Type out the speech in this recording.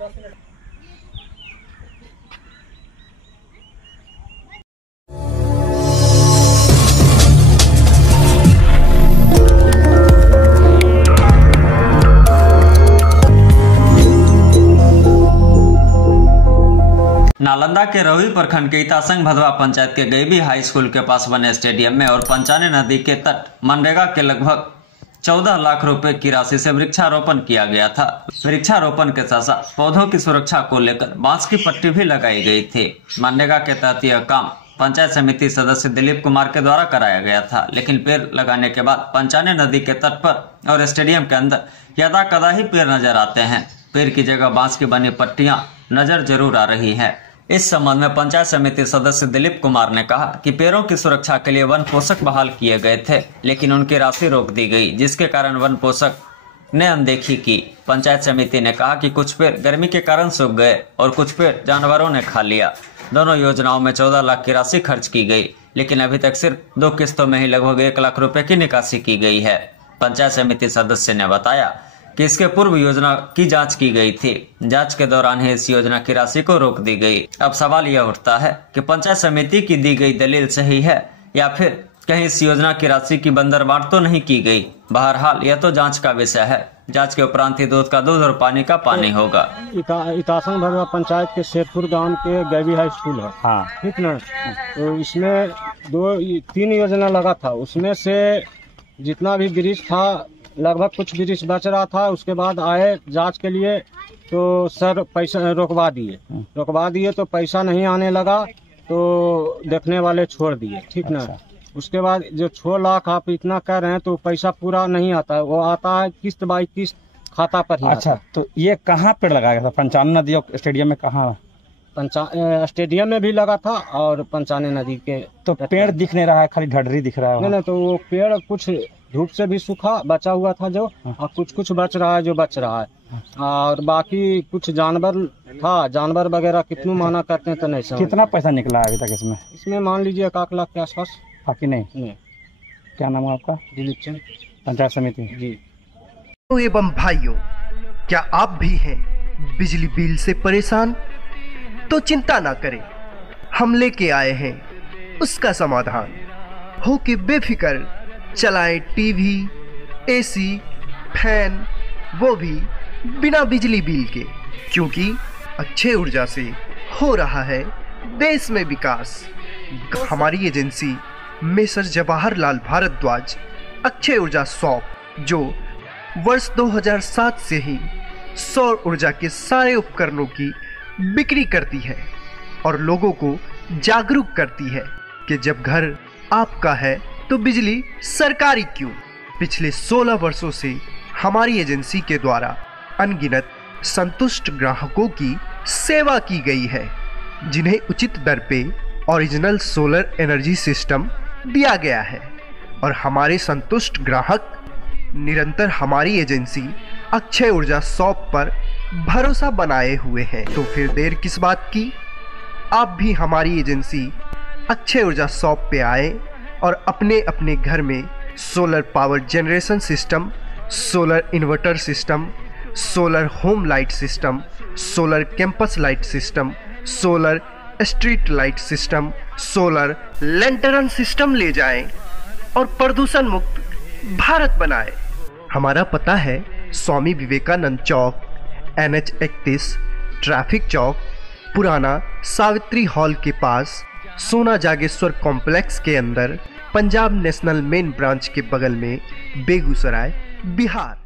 नालंदा के रौही प्रखंड के इतासंग भदवा पंचायत के गईबी हाई स्कूल के पास बने स्टेडियम में और पंचाने नदी के तट मनरेगा के लगभग 14 लाख रुपए की राशि से वृक्षारोपण किया गया था। वृक्षारोपण के साथ साथ पौधों की सुरक्षा को लेकर बांस की पट्टी भी लगाई गई थी। मनरेगा के तहत यह काम पंचायत समिति सदस्य दिलीप कुमार के द्वारा कराया गया था, लेकिन पेड़ लगाने के बाद पंचाने नदी के तट पर और स्टेडियम के अंदर यदा कदा ही पेड़ नजर आते हैं। पेड़ की जगह बांस की बनी पट्टियां नजर जरूर आ रही है। इस संबंध में पंचायत समिति सदस्य दिलीप कुमार ने कहा कि पेड़ों की सुरक्षा के लिए वन पोषक बहाल किए गए थे, लेकिन उनकी राशि रोक दी गई, जिसके कारण वन पोषक ने अनदेखी की। पंचायत समिति ने कहा कि कुछ पेड़ गर्मी के कारण सूख गए और कुछ पेड़ जानवरों ने खा लिया। दोनों योजनाओं में 14 लाख की राशि खर्च की गई, लेकिन अभी तक सिर्फ 2 किस्तों में ही लगभग 1 लाख रुपए की निकासी की गई है। पंचायत समिति सदस्य ने बताया कि इसके पूर्व योजना की जांच की गई थी। जांच के दौरान ही इस योजना की राशि को रोक दी गई। अब सवाल यह उठता है कि पंचायत समिति की दी गई दलील सही है या फिर कहीं इस योजना की राशि की बंदरबांट तो नहीं की गई। बहरहाल यह तो जांच का विषय है। जांच के उपरांत ही दूध का दूध और पानी का पानी होगा। इतासंग भदवा पंचायत के शेरपुर गांव के गैबी हाई स्कूल है। हाँ, ठीक ना। तो इसमें 2-3 योजना लगा था। उसमें से जितना भी वृक्ष था लगभग कुछ वृक्ष बच रहा था। उसके बाद आए जांच के लिए तो सर पैसा रोकवा दिए तो पैसा नहीं आने लगा तो देखने वाले छोड़ दिए, ठीक ना। उसके बाद जो 6 लाख आप इतना कह रहे हैं तो पैसा पूरा नहीं आता है, वो आता है किस्त बाई किस्त खाता पर ही। अच्छा, तो ये कहाँ पेड़ लगाया गया था? पंचाने नदी और स्टेडियम में कहाँ? स्टेडियम में भी लगा था और पंचाने नदी के। तो पेड़ दिख नहीं रहा है, खाली ढडरी दिख रहा है। नहीं, तो वो पेड़ कुछ धूप से भी सूखा बचा हुआ था जो, और कुछ बच रहा है जो बच रहा है। और बाकी कुछ जानवर था, जानवर वगैरह कितनू माना करते हैं तो नहीं समझ। कितना पैसा निकला अभी तक इसमें? इसमें मान लीजिए 1 लाख के आसपास। बाकी नहीं। क्या नाम है आपका? दिलीप चंद, पंचायत समिति जी। एवं भाइयों, क्या आप भी हैं बिजली बिल से परेशान? तो चिंता ना करें, हम लेके आए हैं उसका समाधान। हो के बेफिक्र चलाएं टीवी, एसी, फैन, वो भी बिना बिजली बिल के, क्योंकि अक्षय ऊर्जा से हो रहा है देश में विकास। हमारी एजेंसी मेसर जवाहरलाल भारद्वाज अक्षय ऊर्जा शॉप, जो वर्ष 2007 से ही सौर ऊर्जा के सारे उपकरणों की बिक्री करती है और लोगों को जागरूक करती है कि जब घर आपका है तो बिजली सरकारी क्यों। पिछले 16 वर्षों से हमारी एजेंसी के द्वारा अनगिनत संतुष्ट ग्राहकों की सेवा की गई है, जिन्हें उचित दर पे ओरिजिनल सोलर एनर्जी सिस्टम दिया गया है। और हमारे संतुष्ट ग्राहक निरंतर हमारी एजेंसी अक्षय ऊर्जा शॉप पर भरोसा बनाए हुए हैं। तो फिर देर किस बात की? आप भी हमारी एजेंसी अक्षय ऊर्जा शॉप पे आए और अपने अपने घर में solar power generation system, solar inverter system, solar home light system, solar campus light system, solar street light system, solar lantern system ले जाएं और प्रदूषण मुक्त भारत बनाएं। हमारा पता है स्वामी विवेकानंद चौक, NH 31, ट्रैफिक चौक, पुराना सावित्री हॉल के पास, सोना जागेश्वर कॉम्प्लेक्स के अंदर, पंजाब नेशनल मेन ब्रांच के बगल में, बेगूसराय, बिहार।